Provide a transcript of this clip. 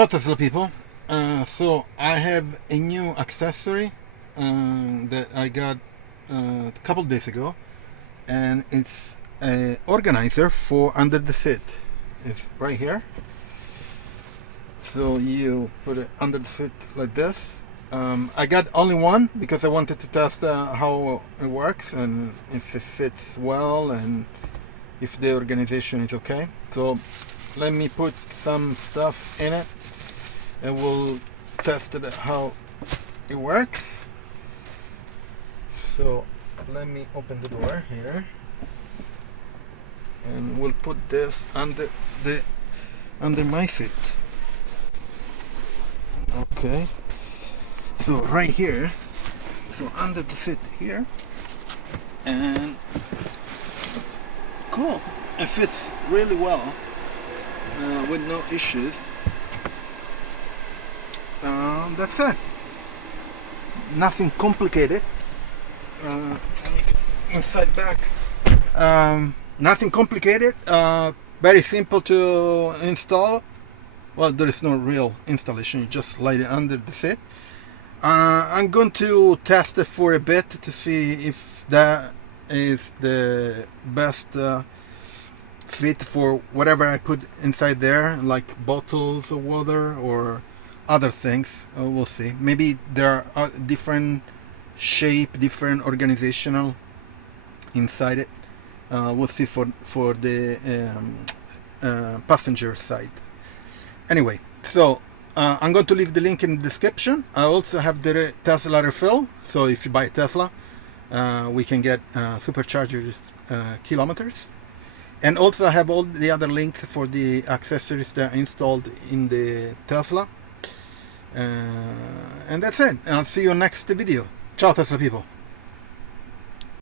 Ciao Tesla people. So I have a new accessory that I got a couple days ago, and it's an organizer for under the seat. It's right here. So you put it under the seat like this. I got only one because I wanted to test how it works and if it fits well and if the organization is okay. So let me put some stuff in it and we'll test it how it works. So let me open the door here and we'll put this under my seat. Okay, so right here, so under the seat here, and cool, it fits really well with no issues. That's it. Nothing complicated. Let me get inside back. Nothing complicated. Very simple to install. Well, there is no real installation. You just slide it under the seat. I'm going to test it for a bit to see if that is the best fit for whatever I put inside there, like bottles of water or other things. We'll see. Maybe there are different shape, different organizational inside it. We'll see for the passenger side. Anyway, so I'm going to leave the link in the description. I also have the Tesla refill. So if you buy a Tesla, we can get Supercharger kilometers. And also I have all the other links for the accessories that are installed in the Tesla. And that's it. I'll see you next video. Ciao Tesla people.